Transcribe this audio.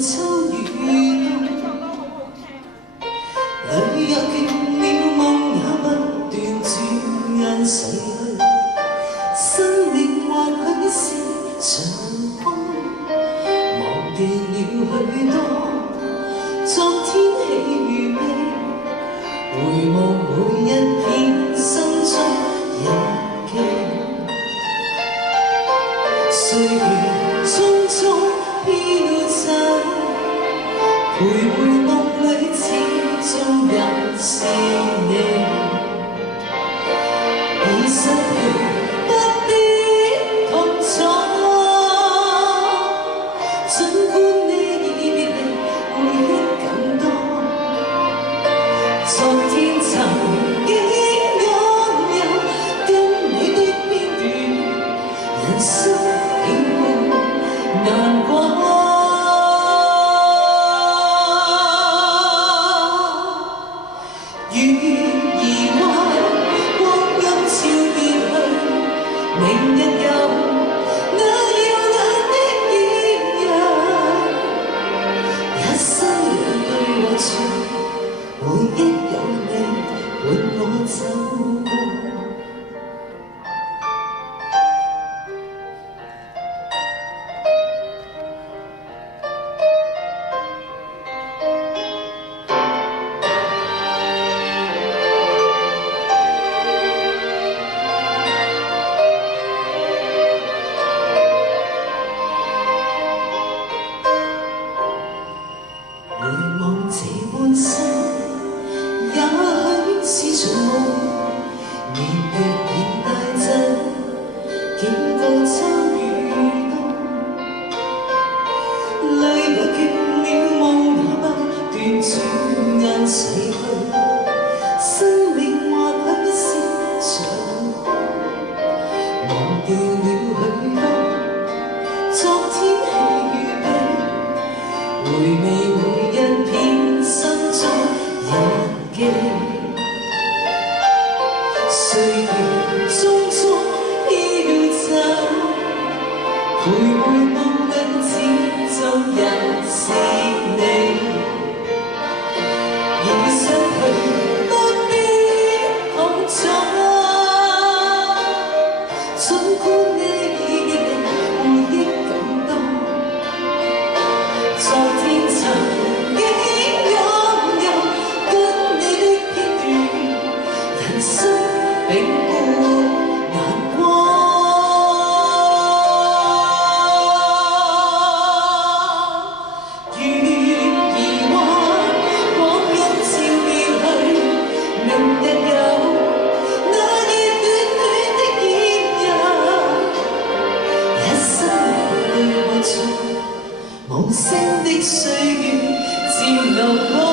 秋與冬，旅遊極了夢也不斷轉眼逝去，生命或許是場空，忘記了許多昨天喜與悲，回望每一片心中日記，歲月匆匆飄走，徘徊夢裏始終也是你，已失去不必痛楚，儘管你已別離，回憶更多，昨天曾經擁有跟你的片段，人生永沒難過。雨兒壞，光陰悄別去，明日有那耀眼的豔陽，一生兩對和唱，回憶有你伴我走過。回望這半生，也許是場夢，年月已帶走，經過秋與冬，淚流極了夢也不斷轉眼逝去，生命或許是場空，忘掉了許多昨天喜與悲，回味每一片心中日記，歲月匆匆飄走，徘徊夢裏始終也是你，已失去不必痛楚，儘管你已別離，回憶更多，昨天曾經擁有跟你的片段，人生並沒難過。雨兒壞，光陰悄別去，明日有那熱暖暖的豔陽，一生兩對和唱，無聲的歲月漸流過。